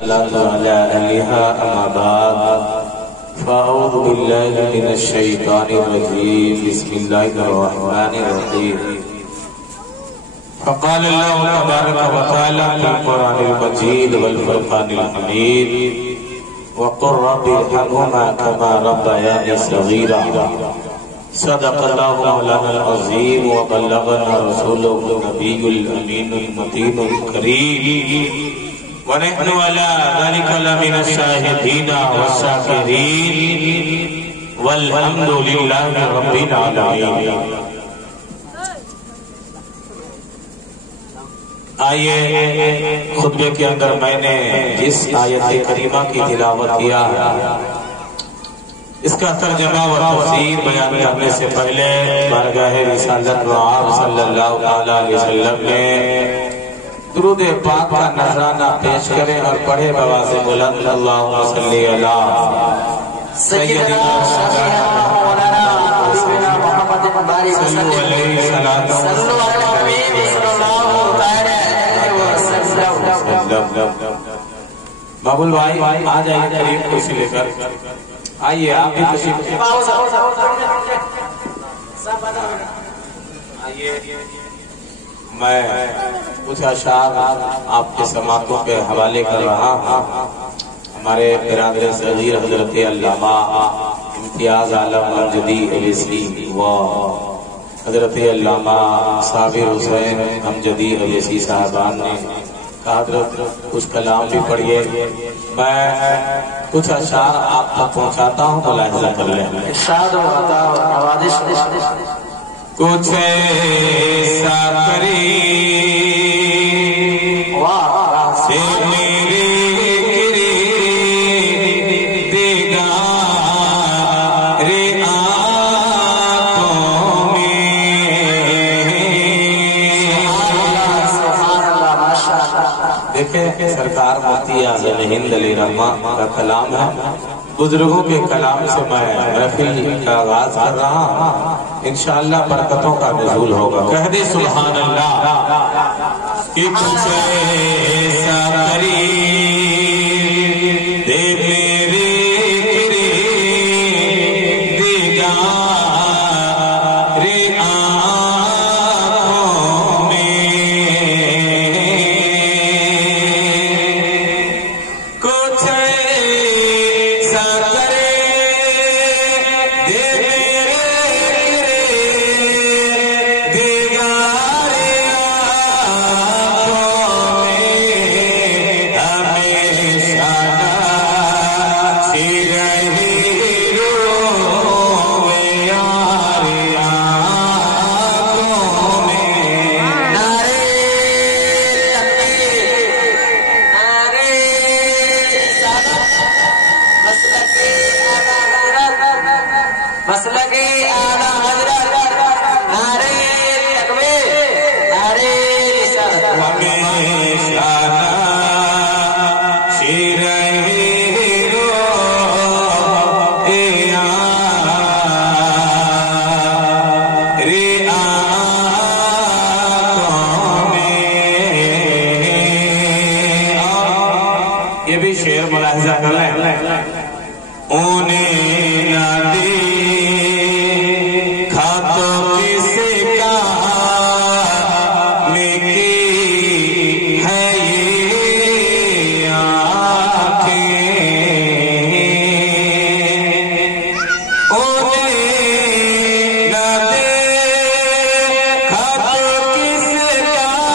على أهلها أما بعد فأعوذ بالله من الشيطان الرجيم بسم الله الرحمن الرحيم فقال الله تبارك وتعالى في القرآن المجيد والفرقان الحميد وقل رب ارحمهما كما ربياني صغيرا صدق الله مولانا العظيم وبلغنا رسوله النبي الأمين المتين الكريم ونحن على ذلك لمن الشاهدين والشاكرين والحمد لله رب العالمين۔ آئیے خطبے کے اندر میں نے جس آیت کریمہ کی تلاوت کیا اس کا ترجمہ و تفسیر بیان کرنے سے پہلے بارگاہ رسالت نواب صلی اللہ علیہ وسلم میں درود پاک کا نذرانہ پیش کریں اور پڑھے بواز بلند اللہم صلی علی سیدنا مولانا حبیبنا محمد باری وسلم صلو علی الحبیب صلی اللہ علیہ وسلم۔ بابل بھائی آ جائیے قریب کسی لے کر آئیے، آپ بھی تشریف آئیے۔ میں کچھ اشعار آپ کے سماعتوں کے حوالے کر رہا ہوں۔ ہمارے برادر صغیر حضرت علامہ امتیاز عالم امجدی اویسی و حضرت علامہ صابر حسین امجدی اویسی صاحبان نے کہا حضرت کچھ کلام بھی پڑھیے، میں کچھ اشعار آپ تک پہنچاتا ہوں، ملاحظہ کر لیں۔ ارشاد و عطا و نوازش کچھ ایسا کری سے میرے دیدار آنکھوں میں۔ دیکھیں سرکار مفتی اعظم ہند علی رحمہ کا کلام ہے، بزرگوں کے کلام سے میں محفل کا آغاز کر رہا ہوں، انشاءاللہ برکتوں کا نزول ہوگا۔ کہہ دے سبحان اللہ کہ کچھ ایسا قریب دے میرے دیدار آنکھوں میں، کچھ ایسا یہ بھی شعر ملاحظہ کر لیں۔ انہیں نہ دیکھا تو کسی کام کی ہے یہ آنکھیں، انہیں نہ دیکھا تو کسی کام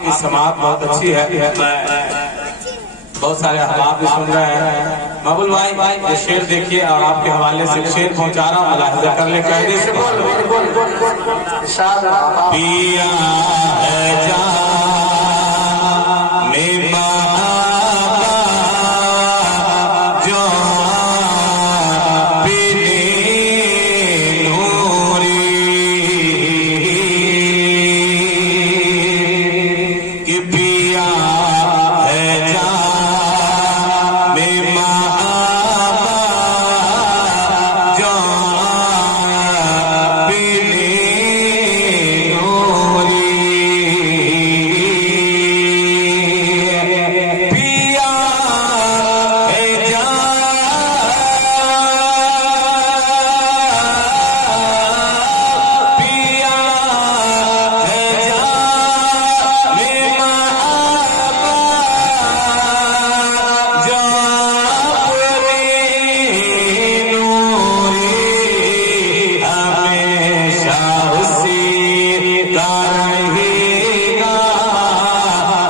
کی سماعت بہت اچھی ہے، بہت سارے احباب بھی سن رہے ہیں۔ مقبول بھائی یہ شعر دیکھیے اور آپ کے حوالے سے شعر پہنچا رہا ہوں، ملاحظہ کر لیں قاعدے سے پیا ہے جان میں بابا جو پینے نوری کہ پیا ہے جان میں بابا جو پینے نوری پیا ہے پیا ہے جان میں بابا جو پینے نوری ہمیشہ اسی کا رہے گا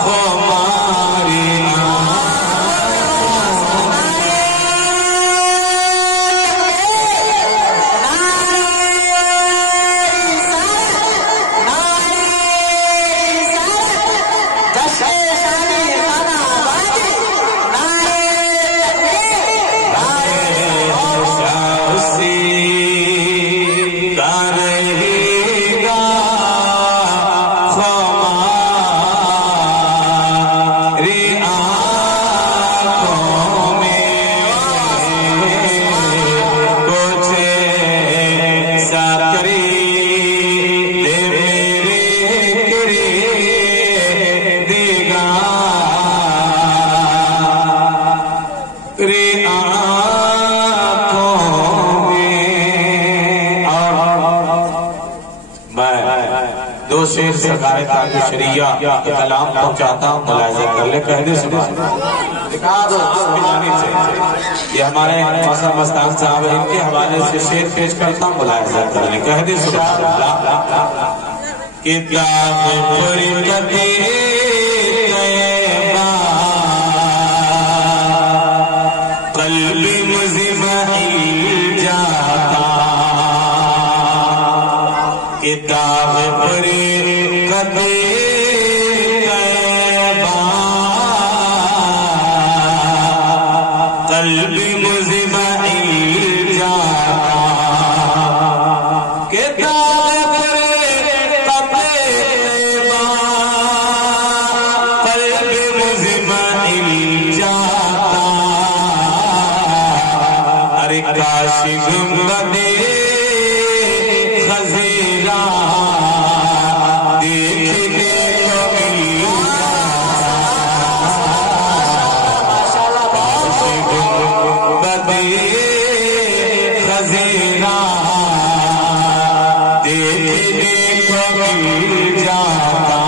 ہماری اسی کا رہے گا ہماری آنکھوں میں کچھ ایسا کری دے میرے کرے دیگا رے آنکھوں میں میں دو شعر سرکار تاج شریعہ کے کلام پہنچاتا ہوں، ملاحظہ کر لیں قاعدے سے یہ ہمارے موسم مستان صاحب ہیں، ان کے حوالے سے شعر پیش کرتا ہوں، ملاحظہ کر لیں قاعدے سے کتاب برکتے قلب مزمحل جاتا کتاب برکت قلب مزمحل جاتا کتاب برکت قلب مزمحل جاتا ارے کاش گنبدے خزیرہ دیکھنے کو مل کاش گنبدے خزیرہ دیکھنے کو مل جاتا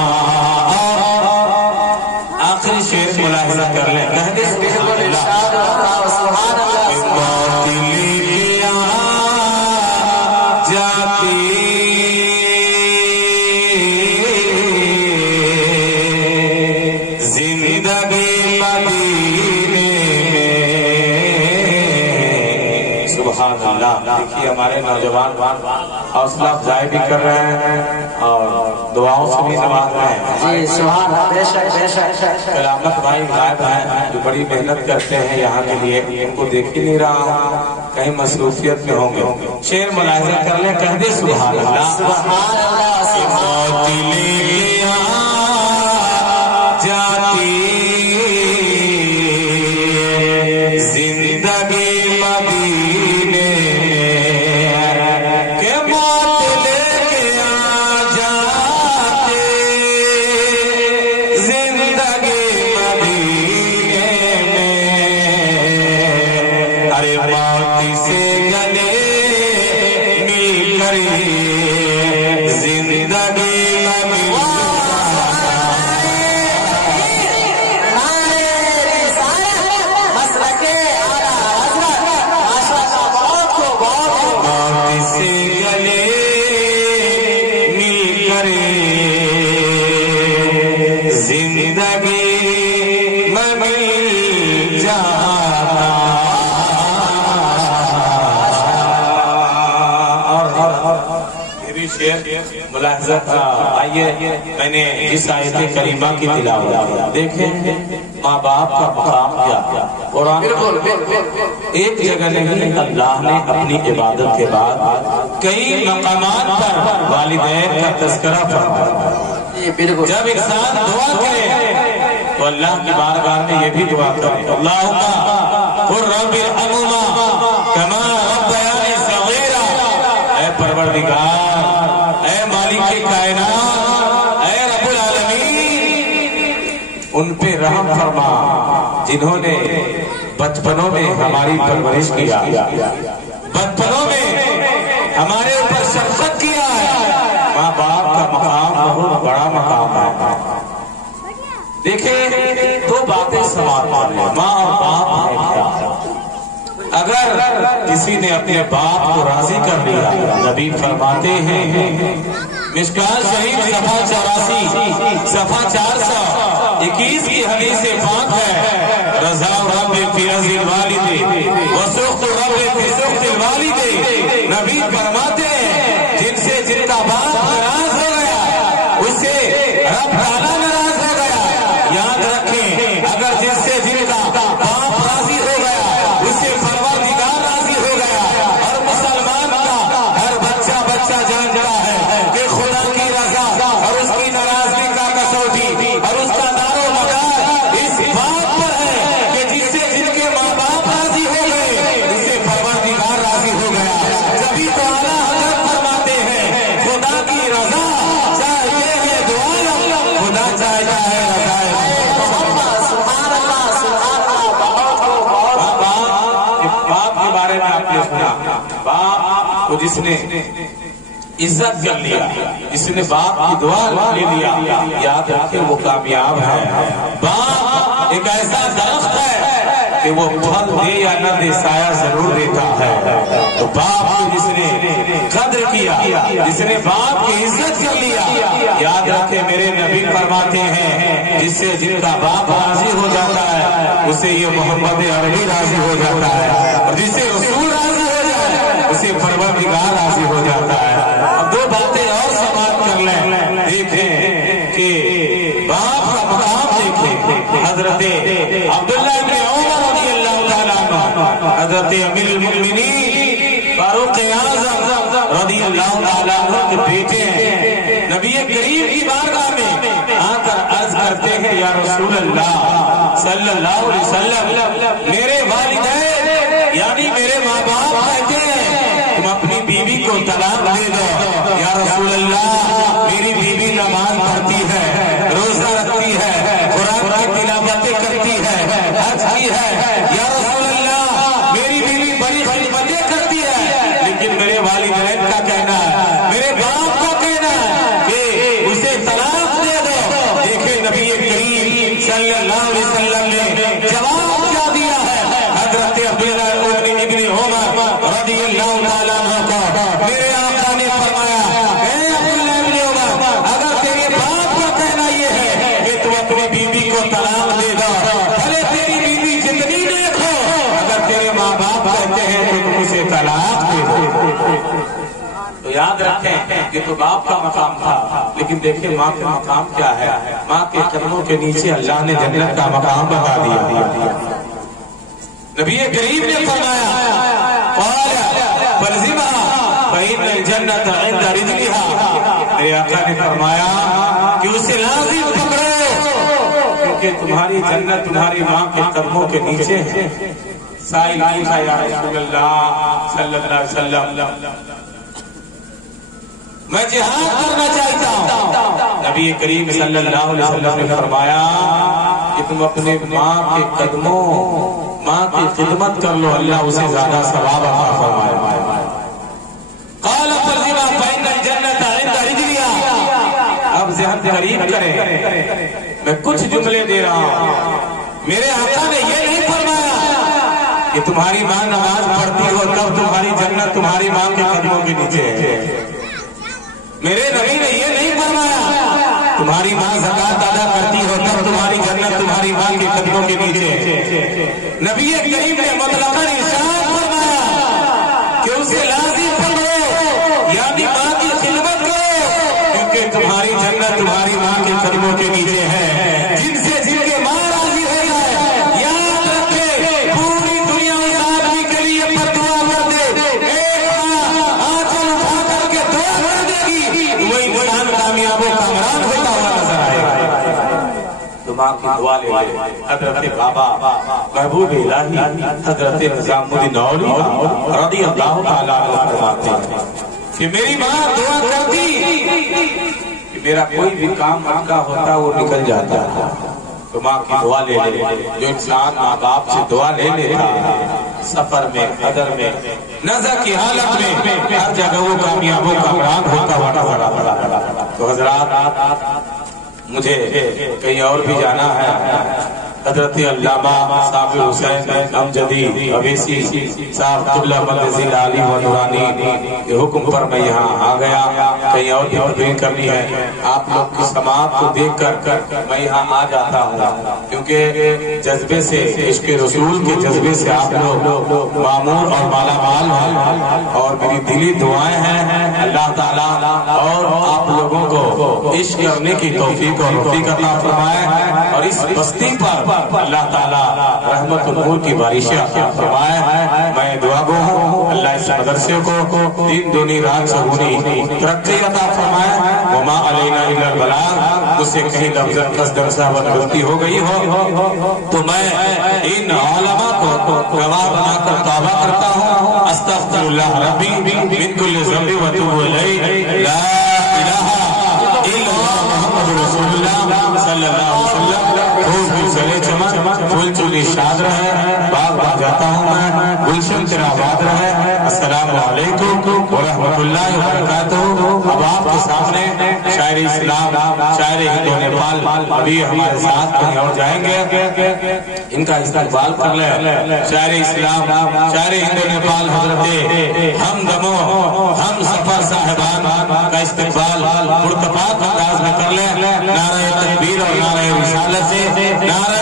آخری شعر ملاحظہ کر لیں قاعدے سے زندگی مدینے میں سبحان اللہ دیکھیے ہمارے نوجوان حوصلہ افزائی بھی کر رہے ہیں اور دعاؤں سے بھی نواز رہے ہیں جی سبحان اللہ سلامت بھائی غائب ہیں جو بڑی محنت کرتے ہیں یہاں کے لیے ان کو دیکھ ہی نہیں رہا کہیں مصروفیت میں ہوں گے شعر ملاحظہ کر لیں کہہ دے سبحان اللہ سبحان اللہ جاتی زندگی مدینے کے موت لے کے آ جاتے زندگی مدینے میں ارے موت سے گلے مل کر زندگی زندگی میں مل جاتا بھی شعر ملاحظہ تھا. آئیے میں نے اس آیت کریمہ کی تلاوت دیکھیں ماں باپ کا مقام کیا. قرآن ایک جگہ نہیں اللہ نے اپنی عبادت کے بعد کئی مقامات پر والدین کا تذکرہ فرمایا. جب انسان دعا کرے تو اللہ کی بارگاہ میں یہ بھی دعا کرے اللہم قل رب ارحمہما کما ربیانی صغیرا. اے پروردگار، اے مالک کائنات، اے رب العالمین، ان پہ رحم فرما جنہوں نے بچپنوں میں ہماری پرورش کیا، بچپنوں میں ہمارے اوپر شفقت کیا ہے. ماں باپ کا مقام بہت بڑا مقام ہے. دیکھیں دو باتیں سماعت کر لیں، ماں اور باپ ہے کیا. اگر کسی نے اپنے باپ کو راضی کر لیا، نبی فرماتے ہیں مشکات شریف صفحہ 84 صفحہ 421 کی حدیث پاک ہے رضا رب فی رضی الوالد وسخط رب فی سخط الوالد. نبی فرماتے ہیں جن سے جن کا باپ ناراض ہو گیا اس سے رب تعالیٰ ناراض ہو گیا. یاد رکھیں اگر جس سے جن کا باپ راضی ہو گیا اس سے پروردگار راضی ہو گیا. اور مسلمان کا ہر بچہ جانتا ہے کہ خدا کی رضا اور اس کی ناراضگی کا کسوٹی اور اس کا دار و مدار اس بات پر ہے کہ جس سے جن کے ماں باپ راضی ہو گئے اس سے پروردگار راضی ہو گیا. جبھی تو اعلیٰ حضرت فرماتے ہیں خدا کی رضا چاہتے ہیں دعا خدا چاہتا ہے رضا. باپ کے بارے میں آپ نے سنا، باپ کو جس نے عزت کر لیا، جس نے باپ کی دعا لے لیا، یاد رکھے وہ کامیاب ہے. باپ ایک ایسا درخت ہے کہ وہ پھل دے یا نہ دے سایہ ضرور دیتا ہے. تو باپ کو جس نے قدر کیا، جس نے باپ کی عزت کر لیا، یاد رکھے میرے نبی فرماتے ہیں جس سے جن کا باپ راضی ہو جاتا ہے اس سے یہ محمد عربی راضی ہو جاتا ہے، اور جس سے رسول راضی ہو جائے اسے پروردگار راضی ہو جاتا ہے. اب دو باتیں اور سماعت کر لیں. دیکھیں کہ باپ کا مقام دیکھیں. حضرت عبداللہ بن عمر رضی اللہ تعالیٰ عنہ، حضرت امیر المؤمنین فاروق اعظم رضی اللہ تعالیٰ عنہ کے بیٹے ہیں. نبی کریم کی بارگاہ میں آ کر عرض کرتے ہیں یا رسول اللہ صلی اللہ علیہ وسلم میرے والدین یعنی میرے ماں باپ کہتے ہیں تم اپنی بیوی کو طلاق دے دو. یا رسول اللہ میری بیوی نماز پڑھتی ہے، روزہ رکھتی ہے، قرآن کی تلاوتیں کرتی ہے، حج کی ہے. یا رسول اللہ میری بیوی بڑی خدمتیں کرتی ہے، لیکن میرے والدین کا کہنا ہے، میرے باپ کا کہنا ہے کہ اسے طلاق دے دو. دیکھیں نبی کریم صلی اللہ علیہ وسلم نے جواب کیا دیا ہے. حضرت عبداللہ ابن عمر رضی اللہ تعالیٰ عنہ کو میرے آقا نے فرمایا اے عبداللہ ابن عمر اگر تیرے باپ کا کہنا یہ ہے کہ تم اپنی بیوی کو طلاق دے دو، بھلے تیری بیوی جتنی نیک ہو، اگر تیرے ماں باپ کہتے ہیں کہ تم اسے طلاق دے دو. تو یاد رکھیں یہ تو باپ کا مقام تھا، لیکن دیکھیں ماں کا مقام کیا ہے. ماں کے قدموں کے نیچے اللہ نے جنت کا مقام بتا دیا. نبی کریم نے فرمایا قال فالزمها فإن الجنة عند رجلها. میرے آقا نے فرمایا کہ اسے لازم پکڑو کیونکہ تمہاری جنت تمہاری ماں کے قدموں کے نیچے ہے. سائل پوچھا یا رسول اللہ صلی اللہ علیہ وسلم میں جہاد کرنا چاہتا ہوں. نبی کریم صلی اللہ علیہ وسلم نے فرمایا کہ تم اپنے ماں کے قدموں، ماں کی خدمت کر لو، اللہ اسے زیادہ ثواب عطا فرمائے. قال فالزمها فإن الجنة عند رجلها. اب ذہن قریب کریں، میں کچھ جملے دے رہا ہوں. میرے آقا نے یہ نہیں فرمایا کہ تمہاری ماں نماز پڑھتی ہو تب تمہاری جنت تمہاری ماں کے قدموں کے نیچے ہے. میرے نبی نے یہ نہیں فرمایا تمہاری ماں زکات ادا کرتی ہو تب تمہاری جنت تمہاری ماں کے قدموں کے نیچے ہے. نبی کریم نے مطلقاً ارشاد فرمایا کہ اسے لازم پکڑو، یعنی ماں کی خدمت ماں کی دعا لے لے۔ حضرت بابا محبوب الہی حضرت نظام الدین اولیاء رضی اللہ تعالیٰ عنہ فرماتے ہیں کہ میری ماں دعا کرتی کہ میرا کوئی بھی کام اٹکا ہوتا وہ نکل جاتا ہے، تو ماں کی دعا لے لے۔ جو انسان ماں باپ سے دعا لے لیتا سفر میں قدر میں نظر کی حالت میں ہر جگہ وہ کامیابوں کا مراد ہوتا ہوا۔ تو حضرات مجھے کہیں اور بھی جانا ہے۔ حضرت علامہ صاحب حسین امجدی اویسی صاحب قبلہ مقدسی علی و نورانی کے حکم پر میں یہاں آ گیا، کہیں اور بھی تقریر کرنی ہے۔ آپ لوگ کی سماعت کو دیکھ کر میں یہاں آ جاتا ہوں، کیونکہ جذبے سے عشق رسول کے جذبے سے آپ لوگ معمور اور مالا مال ہیں، اور میری دلی دعائیں ہیں اللہ تعالیٰ اور آپ لوگوں کو عشق کرنے کی توفیق اور رفیق عطا فرمائے، اور اس بستی پر اللہ تعالیٰ رحمت النور کی بارشیں عطا فرمائے۔ میں دعا گو ہوں اللہ اس مدرسے کو دین دنی رات سہونی ترقی عطا فرمائے۔ وما علینا الا البلاغ، اس سے کہیں لفظ غلطی ہو گئی ہو تو میں ان علماء کو گواہ بنا کر توبہ کرتا ہوں۔ استغفر اللہ ربی من کل ذنب واتوب الیہ، لا الہ الا اللہ محمد رسول اللہ صلی اللہ علیہ وسلم۔ گلے چمن پھول چولی شاد رہے، باغ باغ جاتا ہوں میں، گلشن تیرا آباد رہے۔ السلام علیکم ورحمۃ اللہ وبرکاتہ۔ اب آپ کے سامنے شاعر اسلام، شاعر ہند و نیپال ابھی ہمارے ساتھ کہیں اور جائیں گے، ان کا استقبال کر لیں۔ شاعر اسلام، شاعر ہند و نیپال حضرت ہمدمو ہم سفر صاحبان کا استقبال پرتپاک انداز میں کر لیں۔ نعرہ تکبیر اور نعرہ رسالت سے نعرہ